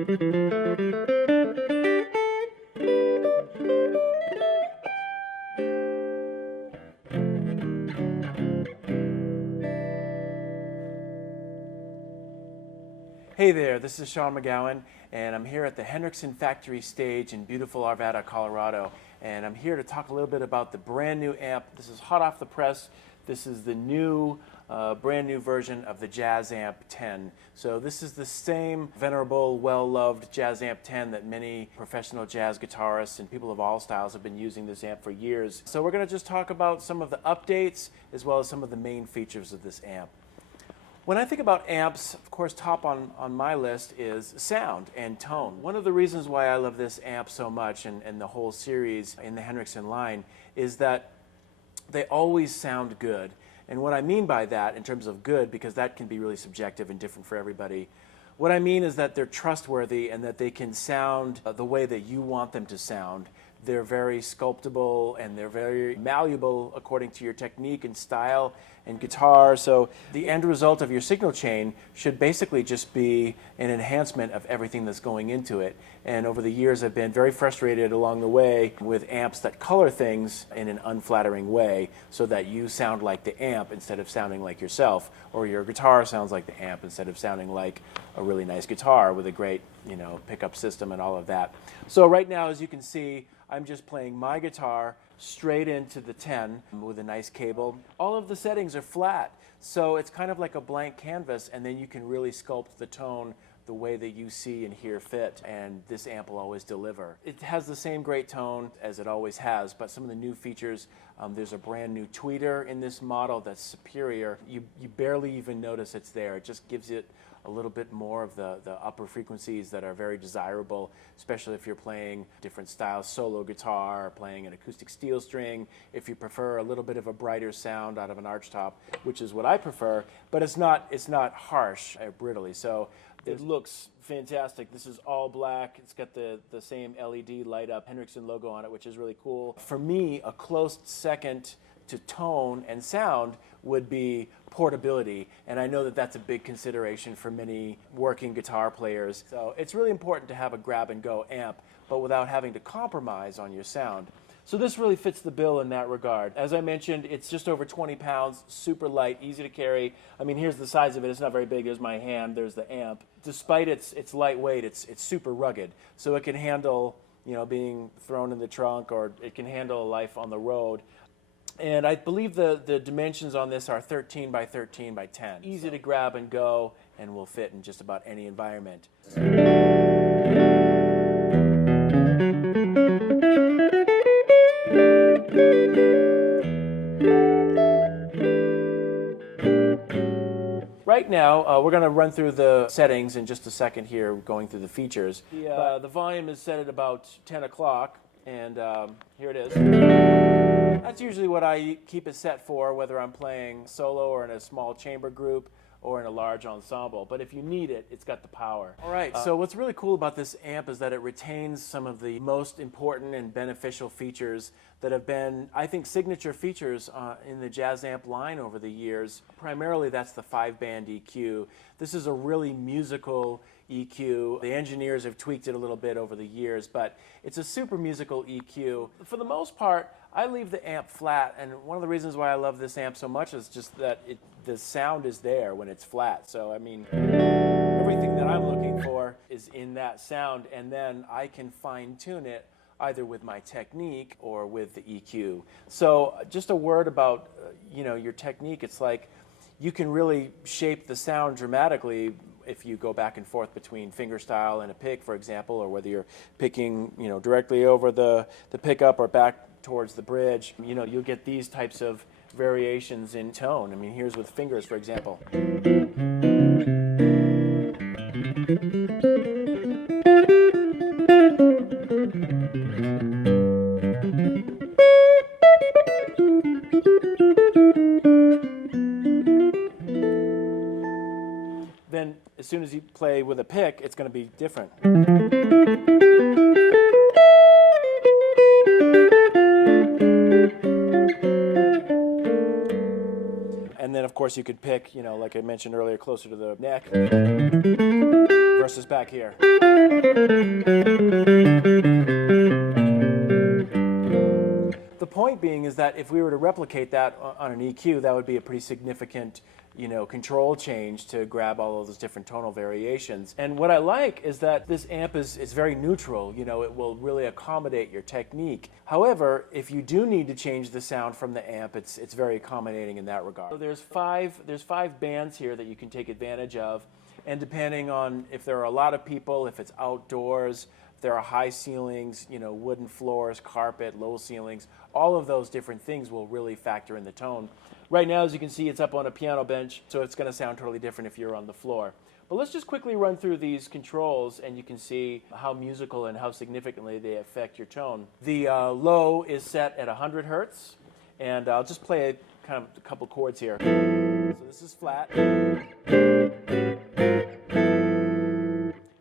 Hey there, this is Sean McGowan, and I'm here at the Henriksen factory stage in beautiful Arvada, Colorado. And I'm here to talk a little bit about the brand new amp. This is hot off the press. This is the new, brand new version of the JazzAmp Ten. So this is the same venerable, well-loved JazzAmp Ten that many professional jazz guitarists and people of all styles have been using this amp for years. So we're going to just talk about some of the updates as well as some of the main features of this amp. When I think about amps, of course, top on my list is sound and tone. One of the reasons why I love this amp so much and the whole series in the Henriksen line is that they always sound good. And what I mean by that, in terms of good, because that can be really subjective and different for everybody, what I mean is that they're trustworthy and that they can sound the way that you want them to sound. They're very sculptable and they're very malleable according to your technique and style and guitar. So the end result of your signal chain should basically just be an enhancement of everything that's going into it. And over the years I've been very frustrated along the way with amps that color things in an unflattering way so that you sound like the amp instead of sounding like yourself, or your guitar sounds like the amp instead of sounding like a really nice guitar with a great, pickup system and all of that. So right now, as you can see, I'm just playing my guitar straight into the 10 with a nice cable. All of the settings are flat, so it's kind of like a blank canvas, and then you can really sculpt the tone the way that you see and hear fit, and this amp will always deliver. It has the same great tone as it always has, but some of the new features, there's a brand new tweeter in this model that's superior. You barely even notice it's there. It just gives it a little bit more of the upper frequencies that are very desirable, especially if you're playing different styles, solo guitar, or playing an acoustic steel string, if you prefer a little bit of a brighter sound out of an archtop, which is what I prefer, but it's not harsh or brittly. So it looks fantastic. This is all black. It's got the same LED light up Henriksen logo on it, which is really cool. For me, a close second to tone and sound would be portability, and I know that that's a big consideration for many working guitar players. So it's really important to have a grab-and-go amp, but without having to compromise on your sound. So this really fits the bill in that regard. As I mentioned, it's just over 20 pounds, super light, easy to carry. I mean, here's the size of it. It's not very big. There's my hand. There's the amp. Despite its lightweight, it's super rugged. So it can handle, being thrown in the trunk, or it can handle a life on the road. And I believe the dimensions on this are 13 by 13 by 10. Easy to grab and go, and will fit in just about any environment. Right now, we're going to run through the settings in just a second here, going through the features. The volume is set at about 10 o'clock, and here it is. That's usually what I keep it set for, whether I'm playing solo or in a small chamber group or in a large ensemble. But if you need it, it's got the power. All right, so what's really cool about this amp is that it retains some of the most important and beneficial features that have been, I think, signature features in the JazzAmp line over the years. Primarily, that's the 5-band EQ. This is a really musical EQ. The engineers have tweaked it a little bit over the years, but it's a super musical EQ. For the most part, I leave the amp flat, and one of the reasons why I love this amp so much is just that the sound is there when it's flat. So, I mean, everything that I'm looking for is in that sound, and then I can fine-tune it either with my technique or with the EQ. So just a word about your technique. It's like you can really shape the sound dramatically if you go back and forth between fingerstyle and a pick, for example, or whether you're picking directly over the pickup or back towards the bridge. You'll get these types of variations in tone. I mean, here's with fingers, for example. Then, as soon as you play with a pick, it's going to be different. And then, of course, you could pick, like I mentioned earlier, closer to the neck versus back here. The point being is that if we were to replicate that on an EQ, that would be a pretty significant, control change to grab all of those different tonal variations. And what I like is that this amp is very neutral. It will really accommodate your technique. However, if you do need to change the sound from the amp, it's very accommodating in that regard. So there's five bands here that you can take advantage of, and depending on if there are a lot of people, if it's outdoors, there are high ceilings, wooden floors, carpet, low ceilings. All of those different things will really factor in the tone. Right now, as you can see, it's up on a piano bench, so it's going to sound totally different if you're on the floor. But let's just quickly run through these controls, and you can see how musical and how significantly they affect your tone. The low is set at 100 hertz, and I'll just play a couple chords here. So this is flat.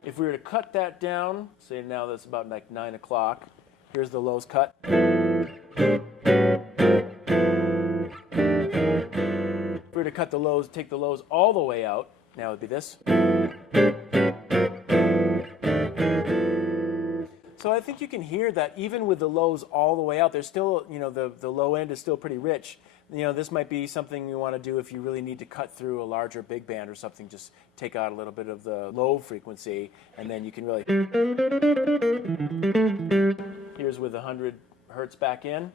If we were to cut that down, say now that's about like 9 o'clock, here's the lows cut. If we were to cut the lows, take the lows all the way out, now it would be this. So I think you can hear that even with the lows all the way out, there's still, the low end is still pretty rich. This might be something you want to do if you really need to cut through a larger big band or something. Just take out a little bit of the low frequency, and then you can really... Here's with 100 hertz back in.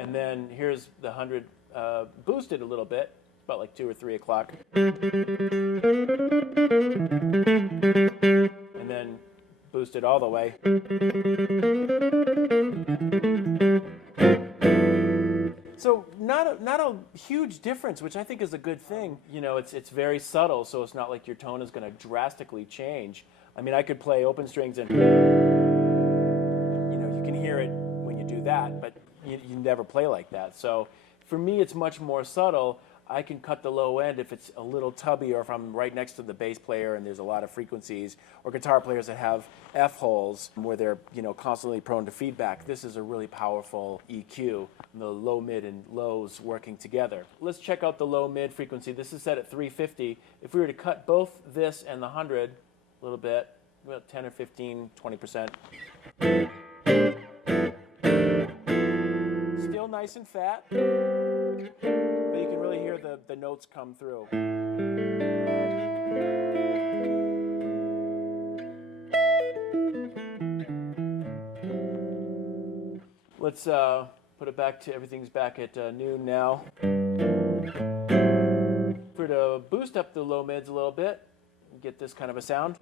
And then here's the 100 boosted a little bit, about like 2 or 3 o'clock. And then boosted all the way. So not a huge difference, which I think is a good thing. It's very subtle, so it's not like your tone is going to drastically change. I mean, I could play open strings and, you can hear it when you do that, but you never play like that. So for me, it's much more subtle. I can cut the low end if it's a little tubby, or if I'm right next to the bass player and there's a lot of frequencies, or guitar players that have F holes where they're constantly prone to feedback. This is a really powerful EQ, the low, mid, and lows working together. Let's check out the low mid frequency. This is set at 350. If we were to cut both this and the 100 a little bit, about 10 or 15, 20%. Still nice and fat. You can really hear the notes come through. Let's put it back to, everything's back at noon now. If we're to boost up the low mids a little bit, get this kind of a sound.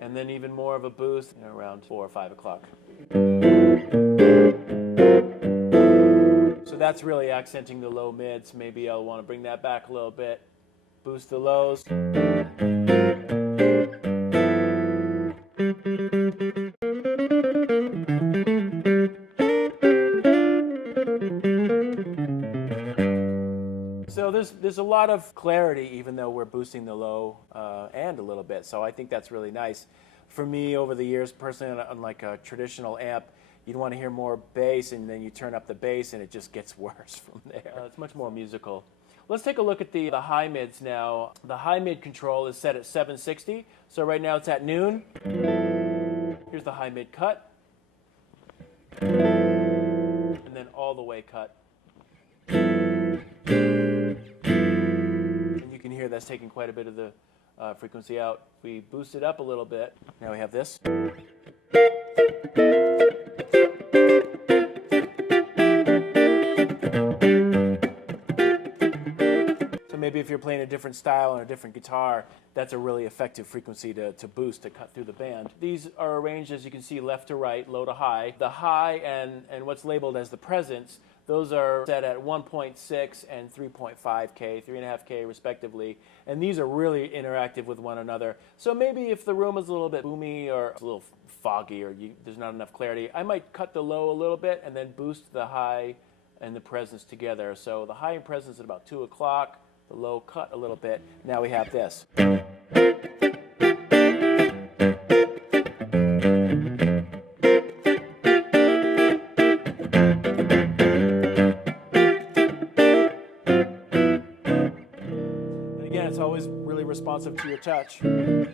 And then even more of a boost around 4 or 5 o'clock. So that's really accenting the low mids. Maybe I'll want to bring that back a little bit. Boost the lows. So there's a lot of clarity, even though we're boosting the low end a little bit. So I think that's really nice. For me, over the years, personally, on like a traditional amp, you'd want to hear more bass, and then you turn up the bass, and it just gets worse from there. It's much more musical. Let's take a look at the high mids now. The high mid control is set at 760. So right now it's at noon. Here's the high mid cut. And then all the way cut. And you can hear that's taking quite a bit of the frequency out. We boost it up a little bit. Now we have this. So maybe if you're playing a different style on a different guitar, that's a really effective frequency to boost, to cut through the band. These are arranged, as you can see, left to right, low to high. The high and what's labeled as the presence, those are set at 1.6 and 3.5K, 3.5K respectively. And these are really interactive with one another. So maybe if the room is a little bit boomy or a little foggy, or there's not enough clarity, I might cut the low a little bit and then boost the high and the presence together. So the high and presence at about 2 o'clock, the low cut a little bit. Now we have this. it's always really responsive to your touch. And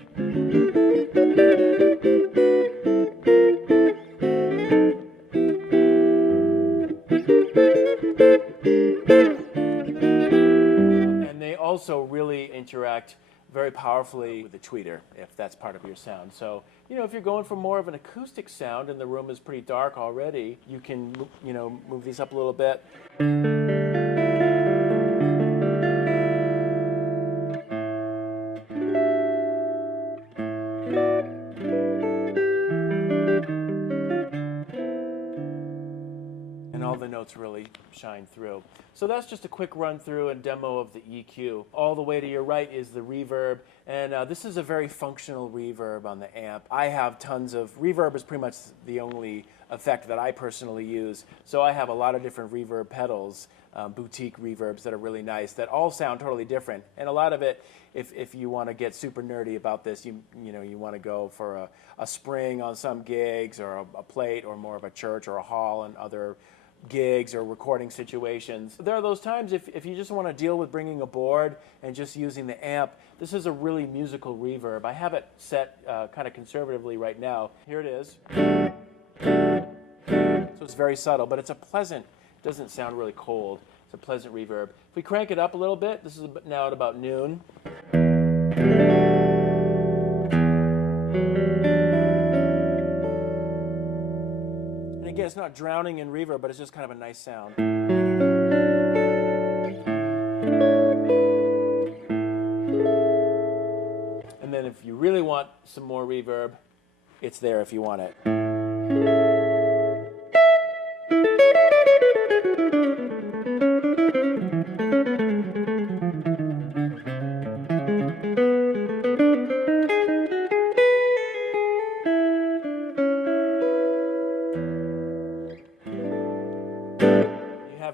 they also really interact very powerfully with the tweeter, if that's part of your sound. So, you know, if you're going for more of an acoustic sound and the room is pretty dark already, you can, you know, move these up a little bit. And all the notes really shine through. So that's just a quick run through and demo of the EQ. All the way to your right is the reverb, and this is a very functional reverb on the amp. I have tons of, reverb is pretty much the only effect that I personally use, so I have a lot of different reverb pedals, boutique reverbs that are really nice, that all sound totally different. And a lot of it, if you want to get super nerdy about this, you know, you want to go for a spring on some gigs, or a plate, or more of a church or a hall and other gigs or recording situations. There are those times if you just want to deal with bringing a board and just using the amp, this is a really musical reverb. I have it set kind of conservatively right now. Here it is. So it's very subtle, but it's a pleasant, doesn't sound really cold. It's a pleasant reverb. If we crank it up a little bit, this is now at about noon. Again, it's not drowning in reverb, but it's just kind of a nice sound. And then if you really want some more reverb, it's there if you want it.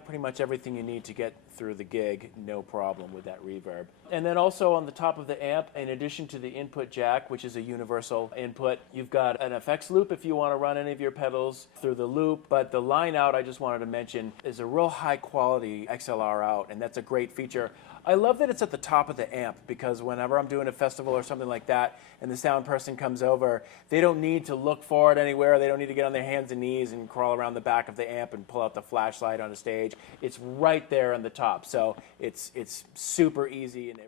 Pretty much everything you need to get through the gig, no problem with that reverb. And then also on the top of the amp, in addition to the input jack, which is a universal input, you've got an effects loop if you want to run any of your pedals through the loop. But the line out, I just wanted to mention, is a real high quality XLR out, and that's a great feature. I love that it's at the top of the amp, because whenever I'm doing a festival or something like that and the sound person comes over, they don't need to look for it anywhere. They don't need to get on their hands and knees and crawl around the back of the amp and pull out the flashlight on the stage. It's right there on the top, so it's super easy. And